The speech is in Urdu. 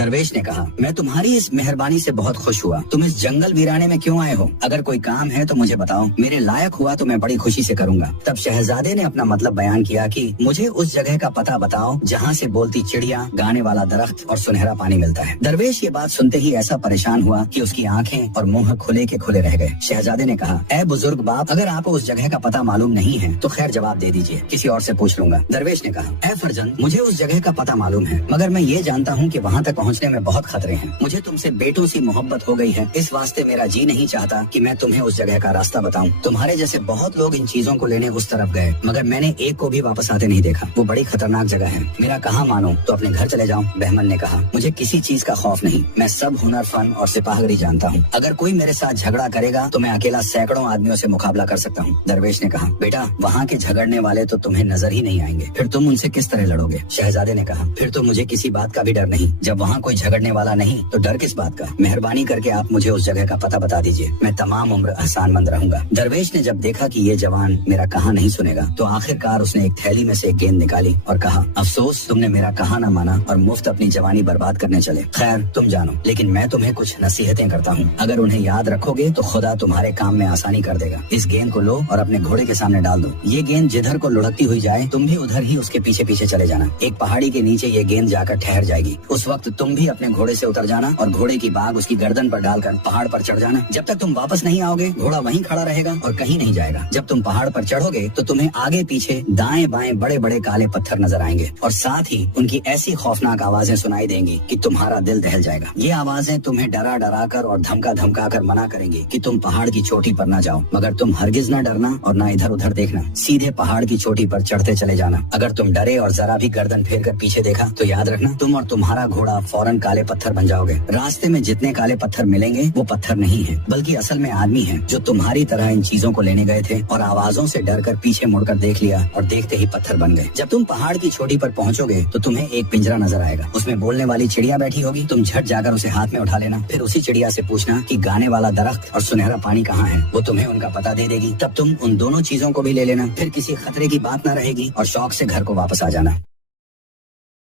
درویش نے کہا میں تمہاری اس مہربانی سے بہت خوش ہوا. تم اس جنگل ویرانے میں کیوں آئے ہو؟ اگر کوئی کام ہے تو مجھے بتاؤ, میرے لائق ہوا تو میں بڑی خوشی سے کروں گا. تب شہزادے نے اپنا مطلب بیان کیا کہ مجھے اس جگہ کا پتہ بتاؤ جہاں سے بولتی چڑیا, گانے والا درخت اور سنہرا پانی ملتا ہے. درویش یہ بات سنتے ہی ایسا پریشان ہوا کہ اس کی آنکھیں اور منہ کھلے کے کھلے رہ گئے. شہزادے نے کہا اے بزرگ باپ, اگر آپ کو اس جگہ کا پتہ معلوم نہیں ہے تو خیر جواب دے دیجیے, کسی اور سے پوچھ لوں گا. درویش نے کہا اے فرزند, مجھے اس جگہ کا پتہ معلوم ہے, مگر میں یہ جانتا ہوں کہ وہاں تک پہنچنے میں بہت خطرے ہیں. مجھے تم سے بیٹوں سی محبت ہو گئی ہے, اس واسطے میرا جی نہیں چاہتا کہ میں تمہیں اس جگہ کا راستہ بتاؤں. تمہارے جیسے بہت لوگ ان چیزوں کو لینے اس طرف گئے, مگر میں نے ایک کو بھی واپس آتے نہیں دیکھا. وہ بڑی خطرناک جگہ ہے, میرا کہا مانو تو اپنے گھر چلے جاؤں. بہمن نے کہا مجھے کسی چیز کا خوف نہیں, میں سب ہنر, فن اور سپاہگری جانتا ہوں. اگر کوئی میرے ساتھ جھگڑا کرے گا تو میں اکیلا سینکڑوں آدمیوں سے مقابلہ کر سکتا ہوں. درویش نے کہا بیٹا, وہاں کے جھگڑنے والے تو تمہیں نظر ہی نہیں آئیں گے, پھر تم ان سے کس طرح لڑو گے؟ شہزادے نے کہا پھر تو مجھے کسی بات کا بھی ڈر نہیں. جب وہاں کوئی جھگڑنے والا نہیں تو ڈر کس بات کا؟ مہربانی کر کے آپ مجھے اس جگہ کا پتہ بتا دیجیے, میں تمام عمر احسان مند رہوں گا. درویش نے جب دیکھا کہ یہ جوان میرا کہا نہیں سنے گا تو آخر کار اس نے ایک تھیلی میں سے ایک گیند نکالی اور کہا افسوس, تم نے میرا کہا نہ مانا اور مفت اپنی جوانی برباد کرنے چلے. خیر تم جانو, لیکن میں تمہیں کچھ نصیحتیں کرتا ہوں, اگر انہیں یاد رکھو گے تو خدا تمہارے کام میں آسانی کر دے گا. اس گیند کو لو اور اپنے گھوڑے کے سامنے ڈال دو. یہ گیند جدھر کو لڑکتی ہوئی جائے تم بھی ادھر ہی اس کے پیچھے پیچھے چلے جانا. ایک پہاڑی کے نیچے یہ گیند جا کر ٹھہر جائے گی. اس وقت تم بھی اپنے گھوڑے سے اتر جانا اور گھوڑے کی باگ اس کی گردن پر ڈال کر پہاڑ پر چڑھ جانا. جب تک تم واپس نہیں آؤ گے گھوڑا وہیں کھڑا رہے گا اور کہیں نہیں جائے گا. جب تم پہاڑ پر چڑھو گے تو تمہیں آگے پیچھے دائیں بائیں بڑے بڑے کالے پتھر نظر آئیں گے اور ساتھ ہی ان کی ایسی خوفناک آوازیں سنائی دیں گی کہ تمہارا دل دہل جائے گا. یہ آوازیں تمہیں ڈرا ڈرا کر اور دھمکا دھمکا کر منع کریں گی کہ تم پہاڑ کی چوٹی پر نہ جاؤ, مگر تم ہرگز نہ ڈرنا اور نہ ادھر ادھر دیکھنا, سیدھے پہاڑ کی چوٹی پر چڑھتے چلے جانا. اگر تم ڈرے اور ذرا بھی گردن پھیر کر پیچھے دیکھا تو یاد رکھنا تم اور تمہارا گھوڑا فوراً کالے پتھر بن جاؤ گے. راستے میں جتنے کالے پتھر ملیں گے وہ پتھر نہیں ہیں, بلکہ اصل میں آدمی ہیں جو تمہاری طرح ان چیزوں کو لینے گئے تھے اور آوازوں سے ڈر کر پیچھے مڑ کر دیکھ لیا اور دیکھتے ہی پتھر بن گئے. جب تم پہاڑ کی چوٹی پر پہنچو گے تو تمہیں ایک پنجرا نظر آئے گا, اس میں بولنے والی چڑیا بیٹھی ہوگی. تم جھٹ جا کر اسے ہاتھ میں اٹھا لینا, پھر اسی چڑیا سے پوچھنا کہ گانے والا درخت اور سنہرا پانی کہاں ہے. وہ تمہیں ان کا پتہ دے دے گی. تب تم ان دونوں چیزوں کو بھی لے لینا, پھر کسی خطرے کی بات نہ رہے گی اور شوق سے گھر کو واپس آ جانا.